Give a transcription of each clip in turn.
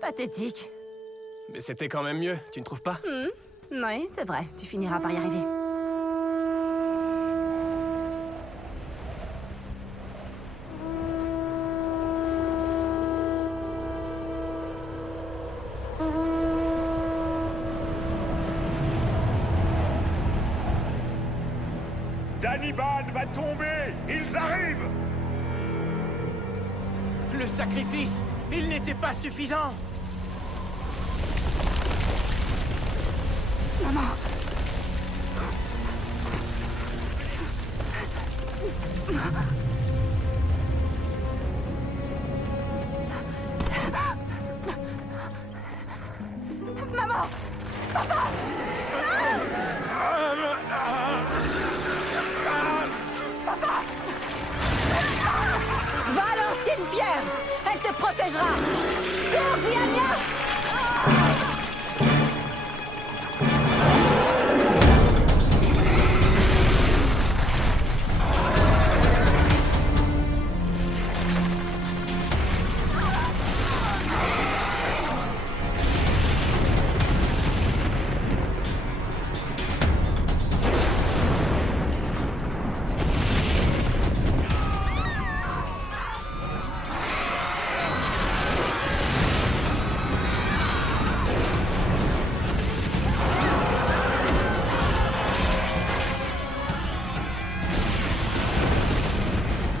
Pathétique. Mais c'était quand même mieux, tu ne trouves pas? Oui, c'est vrai. Tu finiras par y arriver. Danniban va tomber! Ils arrivent! Le sacrifice, il n'était pas suffisant. Maman! Maman! Papa! Papa! Va à l'ancienne pierre! Elle te protégera! Cours, Diania!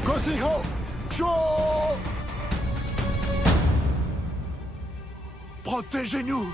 Kosiho! Chaud! Protégez-nous!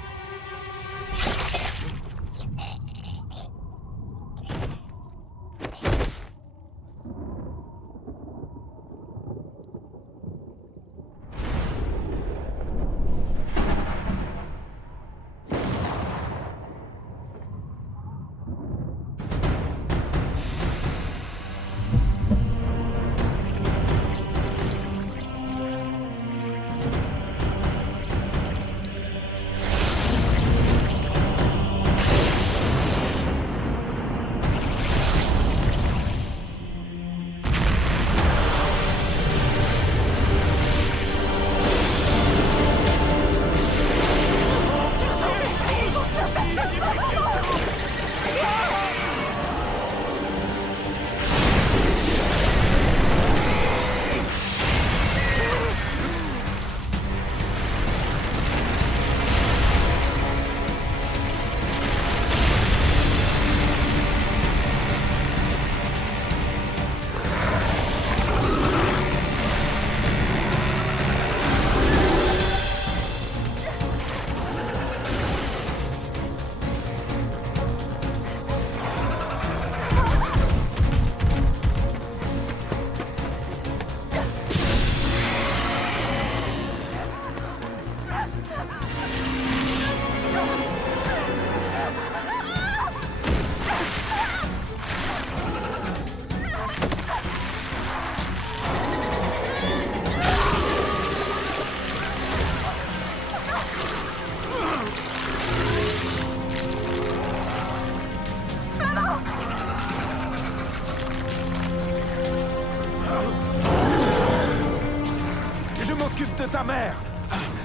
Je m'occupe de ta mère!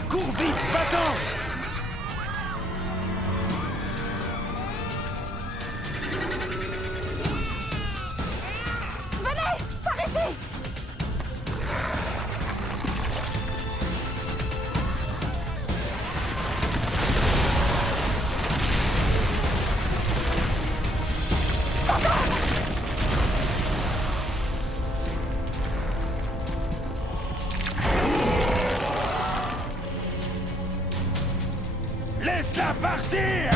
Cours vite, va-t'en! Venez! Par ici! Laisse-la partir!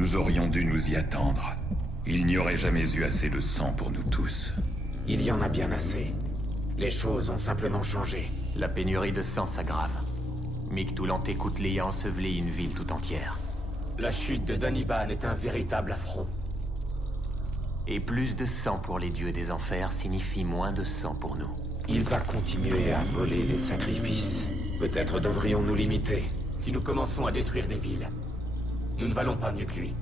Nous aurions dû nous y attendre. Il n'y aurait jamais eu assez de sang pour nous tous. Il y en a bien assez. Les choses ont simplement changé. La pénurie de sang s'aggrave. Mictoulanté-Coutelet a enseveli une ville tout entière. La chute de Daniban est un véritable affront. Et plus de sang pour les dieux des enfers signifie moins de sang pour nous. Il va continuer à voler les sacrifices. Peut-être devrions-nous limiter. Si nous commençons à détruire des villes, nous ne valons pas mieux que lui.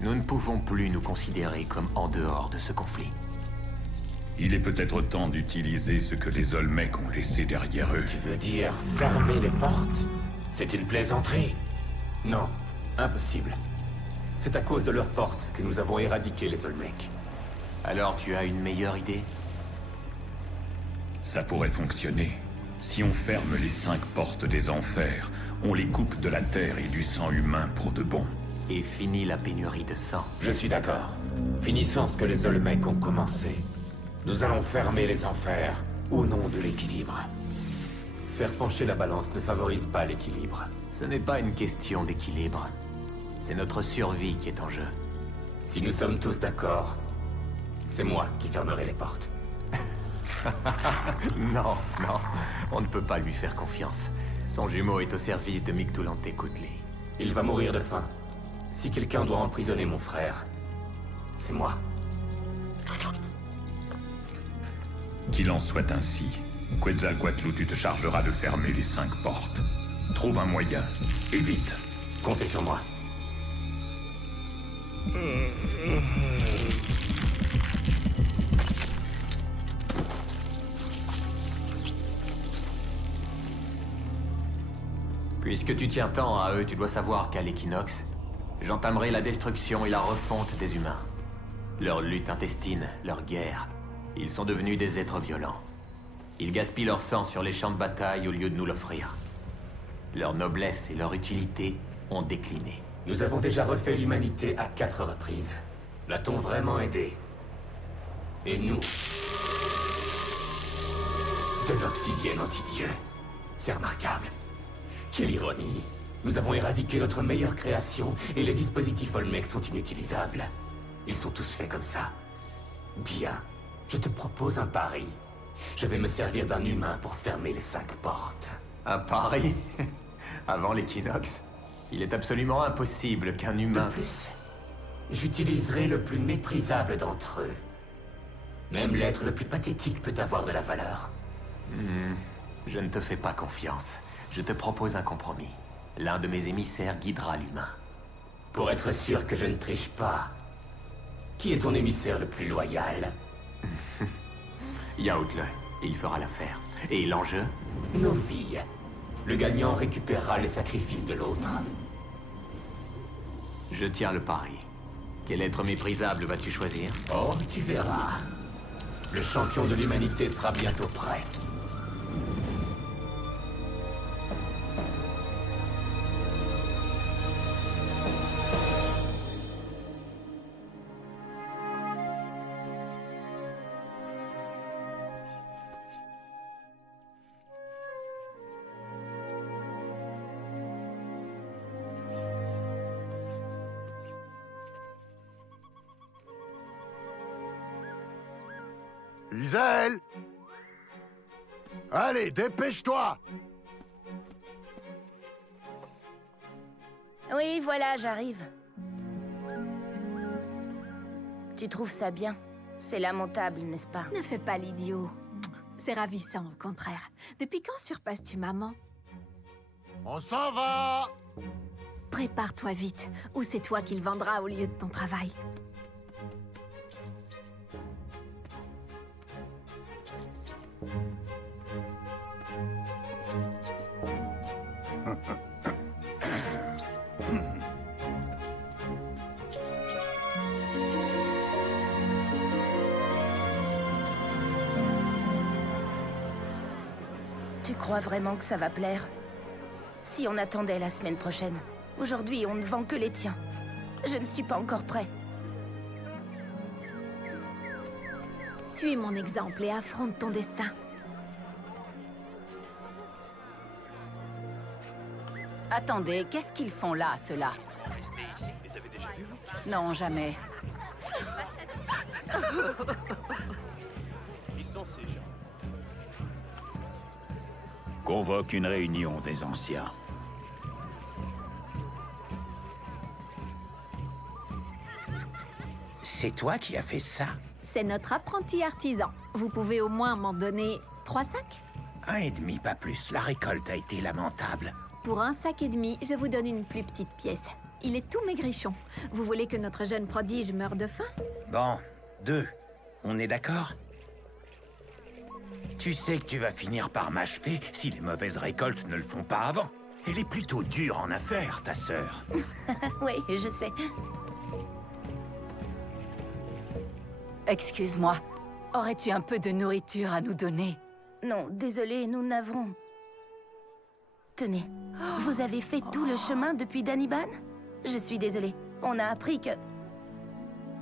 Nous ne pouvons plus nous considérer comme en dehors de ce conflit. Il est peut-être temps d'utiliser ce que les Olmecs ont laissé derrière eux. Tu veux dire fermer les portes? C'est une plaisanterie. Non, impossible. C'est à cause de leurs portes que nous avons éradiqué les Olmecs. Alors tu as une meilleure idée? Ça pourrait fonctionner. Si on ferme les 5 portes des enfers, on les coupe de la terre et du sang humain pour de bon. Et finit la pénurie de sang. Je suis d'accord. Finissons ce que les Olmecs ont commencé. Nous allons fermer les enfers au nom de l'équilibre. Faire pencher la balance ne favorise pas l'équilibre. Ce n'est pas une question d'équilibre. C'est notre survie qui est en jeu. Si nous sommes tous d'accord, c'est moi qui fermerai les portes. Non, non, on ne peut pas lui faire confiance. Son jumeau est au service de Mictoulanté-Coutelet. Il va mourir de faim. Si quelqu'un doit emprisonner mon frère, c'est moi. Qu'il en soit ainsi. Quetzalcoatl, tu te chargeras de fermer les 5 portes. Trouve un moyen, et vite. Comptez sur moi. Puisque tu tiens tant à eux, tu dois savoir qu'à l'équinoxe, j'entamerai la destruction et la refonte des humains. Leur lutte intestine, leur guerre, ils sont devenus des êtres violents. Ils gaspillent leur sang sur les champs de bataille au lieu de nous l'offrir. Leur noblesse et leur utilité ont décliné. Nous avons déjà refait l'humanité à 4 reprises. L'a-t-on vraiment aidé? Et nous? De l'obsidienne anti-dieu. C'est remarquable. Quelle ironie. Nous avons éradiqué notre meilleure création et les dispositifs Olmec sont inutilisables. Ils sont tous faits comme ça. Bien. Je te propose un pari. Je vais me servir d'un humain pour fermer les 5 portes. Un pari? Avant l'équinoxe? Il est absolument impossible qu'un humain... De plus, j'utiliserai le plus méprisable d'entre eux. Même l'être le plus pathétique peut avoir de la valeur. Je ne te fais pas confiance. Je te propose un compromis. L'un de mes émissaires guidera l'humain. Pour être sûr que je ne triche pas, qui est ton émissaire le plus loyal? Yaotle, il fera l'affaire. Et l'enjeu? Nos vies. Le gagnant récupérera les sacrifices de l'autre. Je tiens le pari. Quel être méprisable vas-tu choisir? Oh, tu verras. Le champion de l'humanité sera bientôt prêt. Isel! Allez, dépêche-toi! Oui, voilà, j'arrive. Tu trouves ça bien? C'est lamentable, n'est-ce pas? Ne fais pas l'idiot. C'est ravissant, au contraire. Depuis quand surpasses-tu maman? On s'en va! Prépare-toi vite, ou c'est toi qui le vendras au lieu de ton travail. Tu crois vraiment que ça va plaire? Si on attendait la semaine prochaine. Aujourd'hui, on ne vend que les tiens. Je ne suis pas encore prêt. Suis mon exemple et affronte ton destin. Attendez, qu'est-ce qu'ils font là, ceux-là? rester ici. Les avez déjà vus, vous? Non, jamais. Qui sont ces gens? Convoque une réunion des anciens. C'est toi qui as fait ça? C'est notre apprenti artisan. Vous pouvez au moins m'en donner 3 sacs? 1,5, pas plus. La récolte a été lamentable. Pour 1 sac et demi, je vous donne une plus petite pièce. Il est tout maigrichon. Vous voulez que notre jeune prodige meure de faim? Bon, 2. On est d'accord? Tu sais que tu vas finir par m'achever si les mauvaises récoltes ne le font pas avant. Elle est plutôt dure en affaires, ta sœur. Oui, je sais. Excuse-moi, aurais-tu un peu de nourriture à nous donner? Non, désolé, nous n'avons... Tenez, vous avez fait tout le chemin depuis Daniban? Je suis désolée. On a appris que...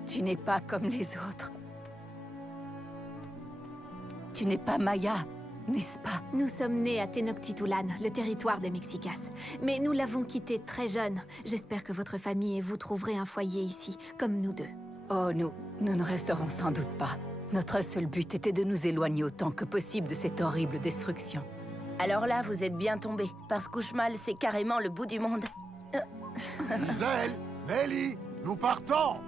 Tu n'es pas comme les autres. Tu n'es pas Maya, n'est-ce pas? Nous sommes nés à Tenochtitlan, le territoire des Mexicas. Mais nous l'avons quitté très jeune. J'espère que votre famille et vous trouverez un foyer ici, comme nous deux. Oh, nous ne resterons sans doute pas. Notre seul but était de nous éloigner autant que possible de cette horrible destruction. Alors là, vous êtes bien tombés, parce qu'Uxmal, c'est carrément le bout du monde. Gisèle, Nelly, nous partons!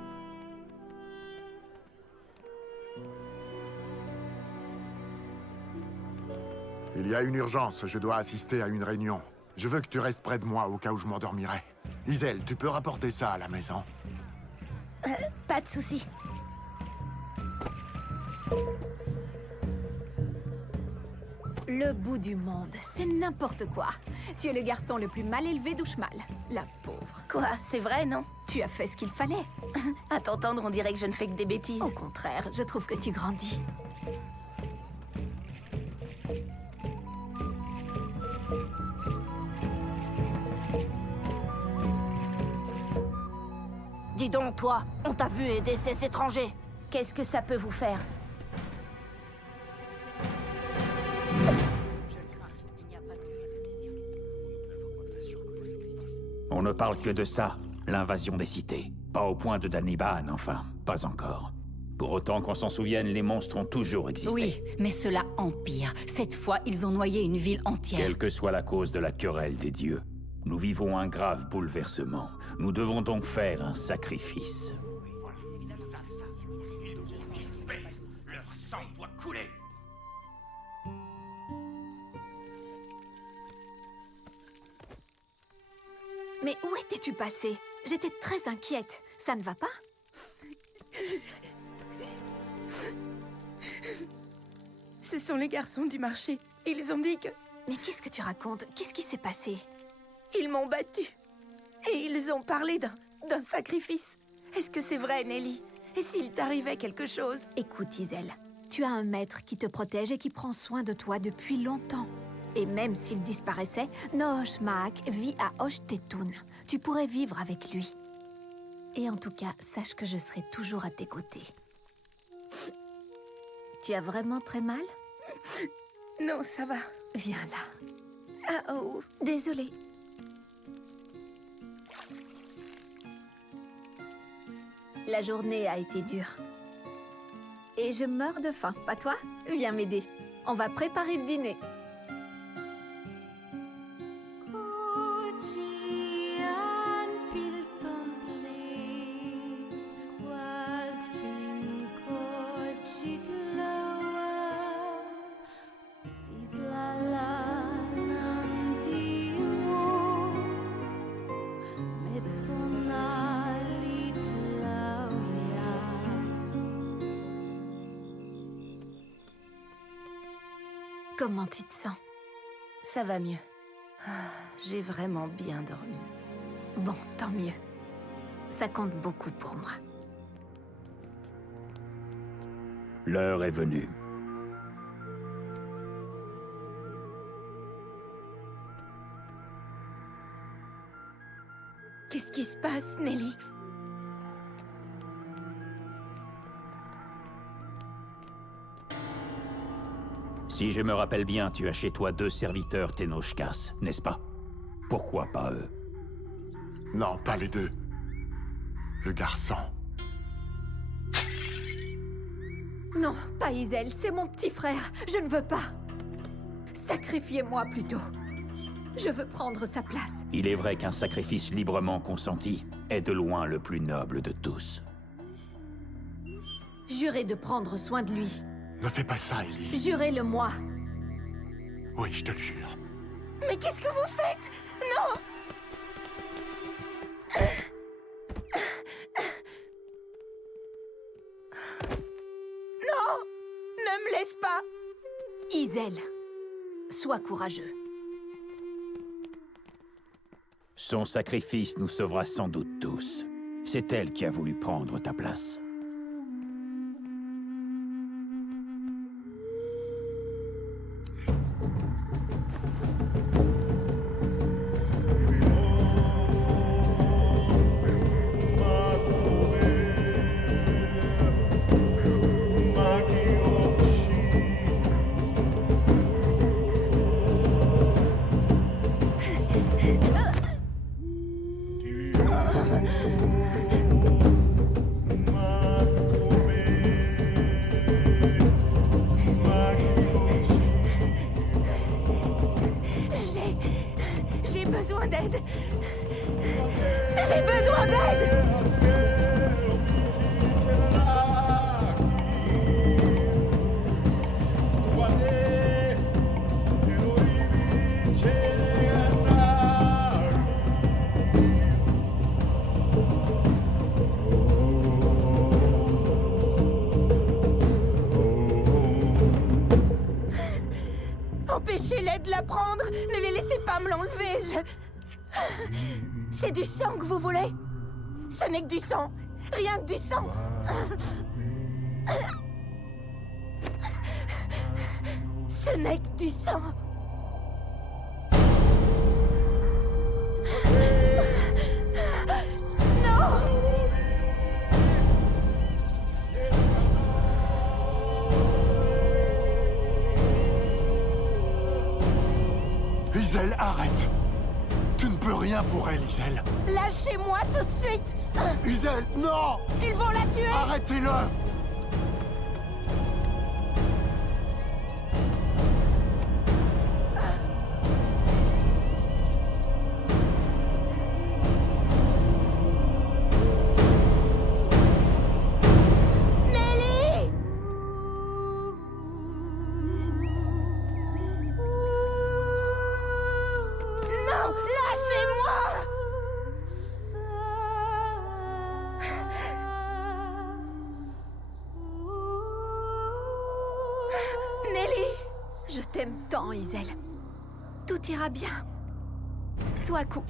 Il y a une urgence, je dois assister à une réunion. Je veux que tu restes près de moi au cas où je m'endormirai. Isel, tu peux rapporter ça à la maison? Pas de souci. Le bout du monde, c'est n'importe quoi. Tu es le garçon le plus mal élevé d'Uxmal. La pauvre. Quoi, c'est vrai, non? Tu as fait ce qu'il fallait. À t'entendre, on dirait que je ne fais que des bêtises. Au contraire, je trouve que tu grandis. Dis donc, toi, on t'a vu aider ces étrangers. Qu'est-ce que ça peut vous faire? On ne parle que de ça, l'invasion des cités. Pas au point de Daniban, enfin, pas encore. Pour autant qu'on s'en souvienne, les monstres ont toujours existé. Oui, mais cela empire. Cette fois, ils ont noyé une ville entière. Quelle que soit la cause de la querelle des dieux, nous vivons un grave bouleversement. Nous devons donc faire un sacrifice. Leur sang doit couler. Mais où étais-tu passé? J'étais très inquiète. Ça ne va pas? Ce sont les garçons du marché. Ils ont dit que... Mais qu'est-ce que tu racontes? Qu'est-ce qui s'est passé? Ils m'ont battue. Et ils ont parlé d'un sacrifice. Est-ce que c'est vrai, Nelly? Et s'il t'arrivait quelque chose? Écoute, Isel, tu as un maître qui te protège et qui prend soin de toi depuis longtemps. Et même s'il disparaissait, Noshmaak vit à Oshtetun. Tu pourrais vivre avec lui. Et en tout cas, sache que je serai toujours à tes côtés. Tu as vraiment très mal? Non, ça va. Viens là. Ah oh. Désolée. La journée a été dure. Et je meurs de faim, pas toi? Viens m'aider. On va préparer le dîner. Comment tu te sens? Ça va mieux. Ah, j'ai vraiment bien dormi. Bon, tant mieux. Ça compte beaucoup pour moi. L'heure est venue. Qu'est-ce qui se passe, Nelly? Si je me rappelle bien, tu as chez toi 2 serviteurs Tenochkas, n'est-ce pas? Pourquoi pas eux? Non, pas les deux. Le garçon. Non, pas Isel, c'est mon petit frère. Je ne veux pas. Sacrifiez-moi plutôt. Je veux prendre sa place. Il est vrai qu'un sacrifice librement consenti est de loin le plus noble de tous. Jurez de prendre soin de lui. Ne fais pas ça, Ellie. Jurez-le-moi. Oui, je te le jure. Mais qu'est-ce que vous faites? Non! Non! Ne me laisse pas! Isel, sois courageux. Son sacrifice nous sauvera sans doute tous. C'est elle qui a voulu prendre ta place. J'ai besoin d'aide. J'ai besoin d'aide. Empêchez-les de la prendre. Ne les laissez pas me l'enlever. C'est du sang que vous voulez? Ce n'est que du sang. Rien que du sang. Ce n'est que du sang. Non! Isel, arrête! Tu ne peux rien pour elle, Isel. Lâchez-moi tout de suite! Isel, non! Ils vont la tuer! Arrêtez-le! Nelly! Non! Lâchez-moi! Nelly! Je t'aime tant, Isel. Tout ira bien. Sois cool.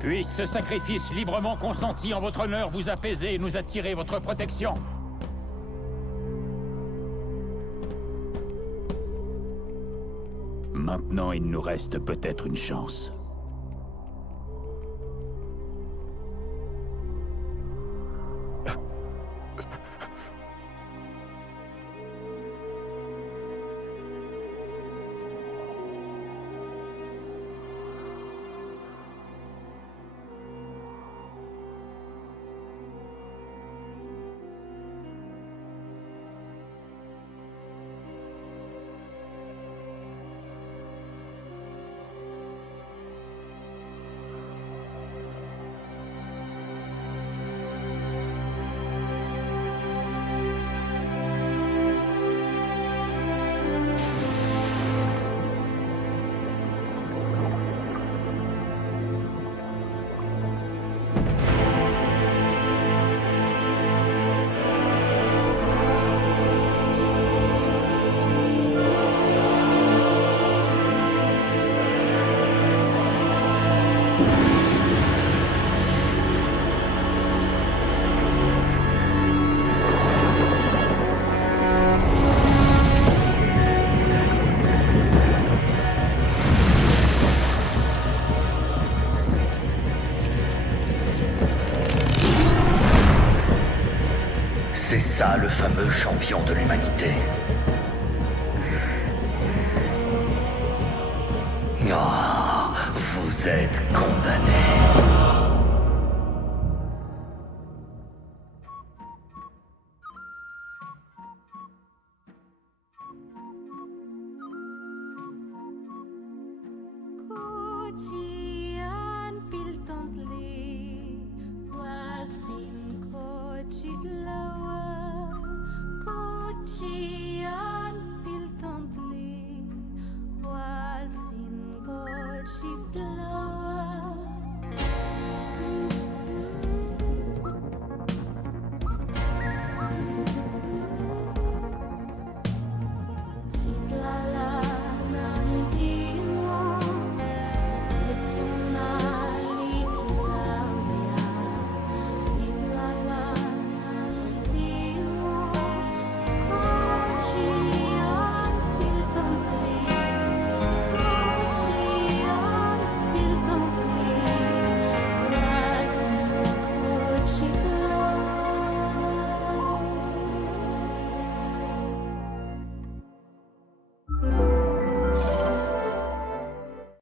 Puisse ce sacrifice librement consenti en votre honneur vous apaiser et nous attirer votre protection. Maintenant, il nous reste peut-être une chance. ça le fameux champion de l'humanité. Ah, vous êtes condamnés. She